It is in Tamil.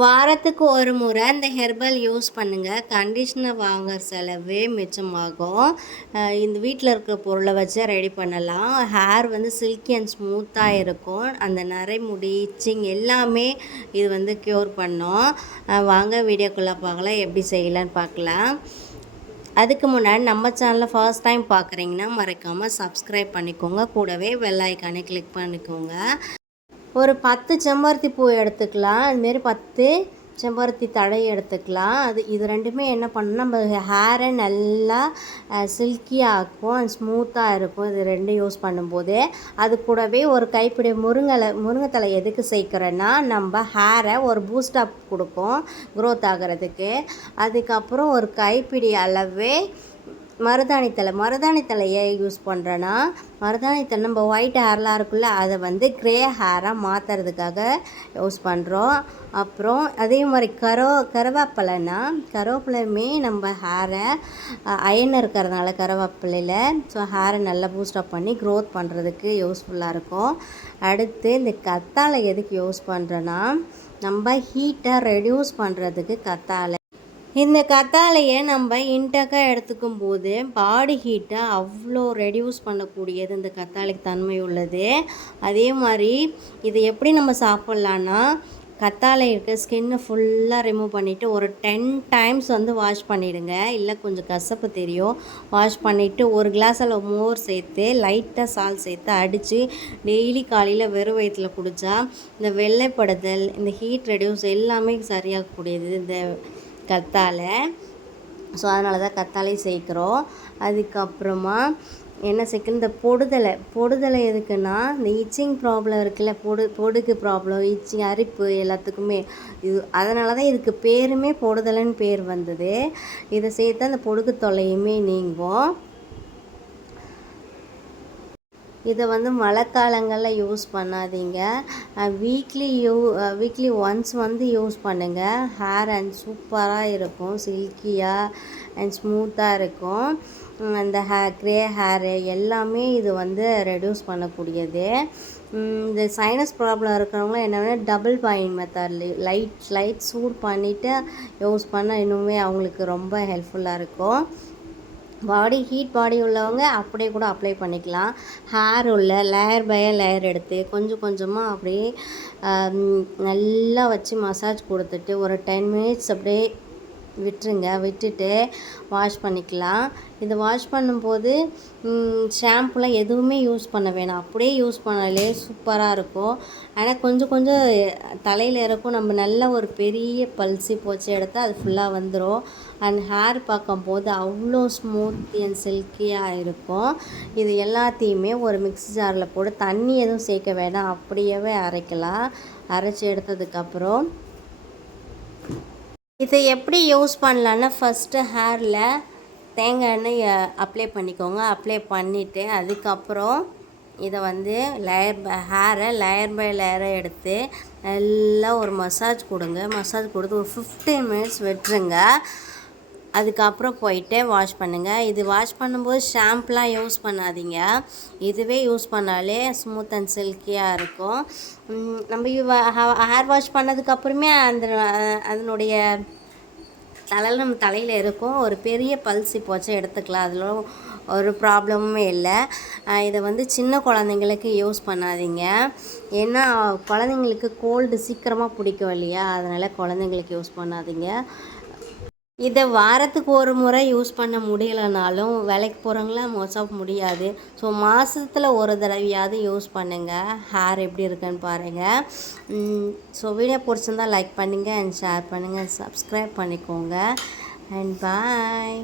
வாரத்துக்கு ஒரு முறை இந்த ஹெர்பல் யூஸ் பண்ணுங்கள் கண்டிஷனர் வாங்குற செலவே மிச்சமாகும். இந்த வீட்டில் இருக்கிற பொருளை வச்சு ரெடி பண்ணலாம். ஹேர் வந்து சில்கி அண்ட் ஸ்மூத்தாக இருக்கும். அந்த நரைமுடி இச்சிங் எல்லாமே இது வந்து க்யூர் பண்ணும். வாங்க வீடியோக்குள்ளே பார்க்கலாம். எப்படி செய்யலான்னு பார்க்கலாம். அதுக்கு முன்னாடி நம்ம சேனலை ஃபர்ஸ்ட் டைம் பார்க்குறீங்கன்னா மறக்காமல் சப்ஸ்கிரைப் பண்ணிக்கோங்க. கூடவே வெள்ளைக்கானே கிளிக் பண்ணிக்கோங்க. ஒரு பத்து செம்பருத்தி பூ எடுத்துக்கலாம். அதுமாரி பத்து செம்பருத்தி தழை எடுத்துக்கலாம். அது இது ரெண்டுமே என்ன பண்ணணும்? நம்ம ஹேரை நல்லா சில்கியாக ஆக்கும் அண்ட் ஸ்மூத்தாக இருக்கும். இது ரெண்டும் யூஸ் பண்ணும்போது. அது கூடவே ஒரு கைப்பிடி முருங்கலை முருங்கைத்தலை எதுக்கு சேர்க்குறேன்னா நம்ம ஹேரை ஒரு பூஸ்டப் கொடுக்கும் க்ரோத் ஆகிறதுக்கு. அதுக்கப்புறம் ஒரு கைப்பிடி அளவே மருதாணி தலை மருதாணி தலையை யூஸ் பண்ணுறேன்னா மருதாணி தலை நம்ம ஒயிட் ஹேர்லாம் இருக்குல்ல அதை வந்து க்ரே ஹேராக மாற்றுறதுக்காக யூஸ் பண்ணுறோம் அப்புறம் அதே மாதிரி கரோ கருவேப்பிலைன்னா கருவேப்பிலையுமே நம்ம ஹேரை அயன் இருக்கிறதுனால கருவேப்பிலையில் ஸோ ஹேரை நல்லா பூஸ்டப் பண்ணி க்ரோத் பண்ணுறதுக்கு யூஸ்ஃபுல்லாக இருக்கும். அடுத்து இந்த கத்தாழை எதுக்கு யூஸ் பண்ணுறோன்னா நம்ம ஹீட்டை ரெடியூஸ் பண்ணுறதுக்கு கத்தாழை இந்த கத்தாழையை நம்ம இன்டக்காக எடுத்துக்கும் போது பாடி ஹீட்டை அவ்வளோ ரெடியூஸ் பண்ணக்கூடியது இந்த கத்தாழைக்கு தன்மை உள்ளது. அதே மாதிரி இதை எப்படி நம்ம சாப்பிட்லான்னா கத்தாழை இருக்க ஸ்கின்னை ஃபுல்லாக ரிமூவ் பண்ணிவிட்டு ஒரு டென் டைம்ஸ் வந்து வாஷ் பண்ணிவிடுங்க இல்லை கொஞ்சம் கசப்பு தெரியும். வாஷ் பண்ணிவிட்டு ஒரு கிளாஸ் அளவு மோர் சேர்த்து லைட்டாக சால் சேர்த்து அடித்து டெய்லி காலையில் வெறும் வயிற்றில் குடித்தா இந்த வெள்ளைப்படுதல் இந்த ஹீட் ரெடியூஸ் எல்லாமே சரியாகக்கூடியது. இந்த கத்தாழை ஸோ அதனால தான் கத்தாழை சேர்க்குறோம். அதுக்கப்புறமா என்ன சேர்க்கணும்? இந்த பொடுதலை. பொடுதலை எதுக்குன்னா இந்த இச்சிங் ப்ராப்ளம் இருக்குல்ல பொடு பொடுகு ப்ராப்ளம் இச்சிங் அரிப்பு எல்லாத்துக்குமே. இது அதனால தான் இதுக்கு பேருமே பொடுதலைன்னு பேர் வந்தது. இதை சேர்த்து அந்த பொடுகு தொல்லையுமே நீங்கும். இதை வந்து மழை காலங்களில் யூஸ் பண்ணாதீங்க வீக்லி யூ வீக்லி ஒன்ஸ் வந்து யூஸ் பண்ணுங்கள் ஹேர் அண்ட் சூப்பராக இருக்கும். சில்கியாக அண்ட் ஸ்மூத்தாக இருக்கும். அந்த ஹே க்ரே ஹேரு எல்லாமே இது வந்து ரெடியூஸ் பண்ணக்கூடியது. இந்த சைனஸ் ப்ராப்ளம் இருக்கிறவங்க என்னென்னா double point method light light suit பண்ணிவிட்டு யூஸ் பண்ணால் இன்னுமே அவங்களுக்கு ரொம்ப ஹெல்ப்ஃபுல்லாக இருக்கும். பாடி ஹீட் பாடி உள்ளவங்க அப்படியே கூட அப்ளை பண்ணிக்கலாம். ஹேர் உள்ள லேயர் பை லேயர் எடுத்து கொஞ்சம் கொஞ்சமாக அப்படியே நல்லா வச்சு மசாஜ் கொடுத்துட்டு ஒரு டென் மினிட்ஸ் அப்படியே விட்டுருங்க விட்டுட்டு வாஷ் பண்ணிக்கலாம். இது வாஷ் பண்ணும்போது ஷாம்புலாம் எதுவுமே யூஸ் பண்ண வேணாம். அப்படியே யூஸ் பண்ணாலே சூப்பராக இருக்கும். ஆனால் கொஞ்சம் கொஞ்சம் தலையில் இருக்கும் நம்ம நல்ல ஒரு பெரிய பல்சி போச்சு எடுத்தால் அது ஃபுல்லாக வந்துடும் அண்ட் ஹேர் பார்க்கும்போது அவ்வளோ ஸ்மூத் அண்ட் சில்கியாக இருக்கும். இது எல்லாத்தையுமே ஒரு மிக்ஸி ஜாரில் போட்டு தண்ணி எதுவும் சேர்க்க வேணாம். அப்படியே அரைக்கலாம். அரைச்சி எடுத்ததுக்கப்புறம் இதை எப்படி யூஸ் பண்ணலான்னா ஃபஸ்ட்டு ஹேரில் தேங்காய் எண்ணெய் அப்ளை பண்ணிக்கோங்க. அப்ளை பண்ணிவிட்டு அதுக்கப்புறம் இதை வந்து லேயர் பை ஹேரை லேயர் பை லேயராக எடுத்து நல்லா ஒரு மசாஜ் கொடுங்க. மசாஜ் கொடுத்து ஒரு ஃபிஃப்டீன் மினிட்ஸ் விட்டுருங்க. அதுக்கப்புறம் போயிட்டு வாஷ் பண்ணுங்கள் இது வாஷ் பண்ணும்போது ஷாம்புலாம் யூஸ் பண்ணாதீங்க. இதுவே யூஸ் பண்ணாலே ஸ்மூத் அண்ட் சில்கியாக இருக்கும். நம்ம ஹேர் வாஷ் பண்ணதுக்கப்புறமே அந்த அதனுடைய தலையில் நம்ம தலையில் இருக்கும். ஒரு பெரிய பல்சி போச்சா எடுத்துக்கலாம். அதில் ஒரு ப்ராப்ளமுமே இல்லை. இதை வந்து சின்ன குழந்தைங்களுக்கு யூஸ் பண்ணாதீங்க. ஏன்னா குழந்தைங்களுக்கு கோல்டு சீக்கிரமாக பிடிக்கும் இல்லையா? அதனால் குழந்தைங்களுக்கு யூஸ் பண்ணாதீங்க. இதை வாரத்துக்கு ஒரு முறை யூஸ் பண்ண முடியலைனாலும் வேலைக்கு போகிறவங்களாம் மோசம் முடியாது. ஸோ மாதத்தில் ஒரு தடவையாவது யூஸ் பண்ணுங்கள் ஹேர் எப்படி இருக்குன்னு பாருங்கள் ஸோ வீடியோ பிடிச்சிருந்தால் லைக் பண்ணுங்கள் அண்ட் ஷேர் பண்ணுங்கள் சப்ஸ்கிரைப் பண்ணிக்கோங்க. And bye